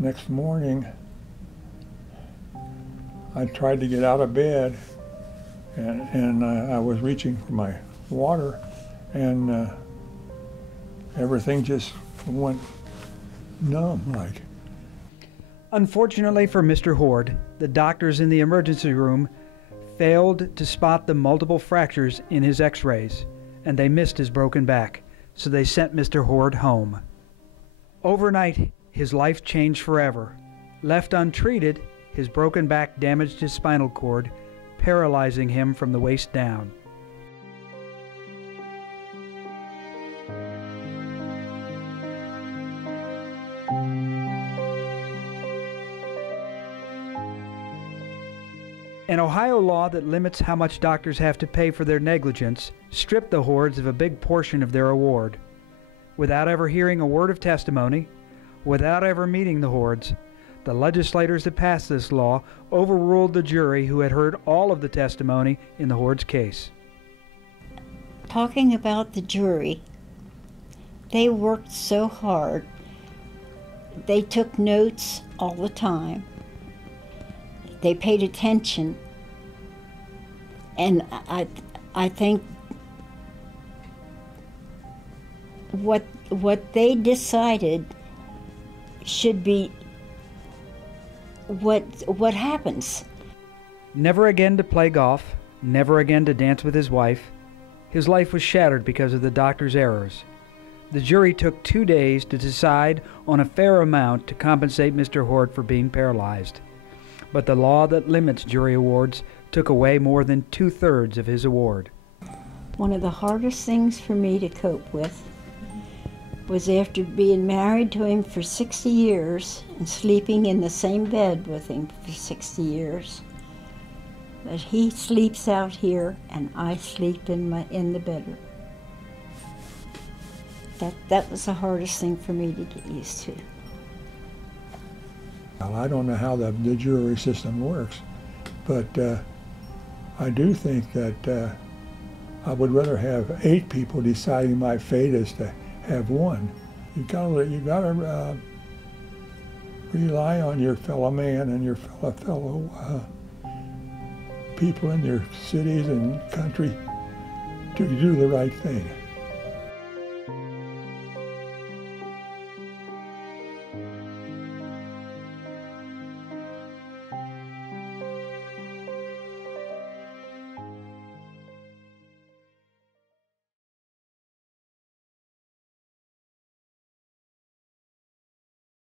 next morning, I tried to get out of bed, and I was reaching for my water, and everything just went numb like. Unfortunately for Mr. Horde, the doctors in the emergency room failed to spot the multiple fractures in his x-rays, and they missed his broken back, so they sent Mr. Horde home. Overnight, his life changed forever. Left untreated, his broken back damaged his spinal cord, paralyzing him from the waist down. An Ohio law that limits how much doctors have to pay for their negligence stripped the Hordes of a big portion of their award. Without ever hearing a word of testimony, without ever meeting the Hordes, the legislators that passed this law overruled the jury who had heard all of the testimony in the Hordes case. Talking about the jury, they worked so hard. They took notes all the time. They paid attention, and I think what they decided should be what happens. Never again to play golf, never again to dance with his wife. His life was shattered because of the doctor's errors. The jury took 2 days to decide on a fair amount to compensate Mr. Horde for being paralyzed. But the law that limits jury awards took away more than 2/3 of his award. One of the hardest things for me to cope with was after being married to him for 60 years and sleeping in the same bed with him for 60 years. That he sleeps out here and I sleep in the bedroom. That was the hardest thing for me to get used to. Well, I don't know how the jury system works, but I do think that I would rather have 8 people deciding my fate as to have one. You gotta rely on your fellow man and your fellow people in your cities and country to do the right thing.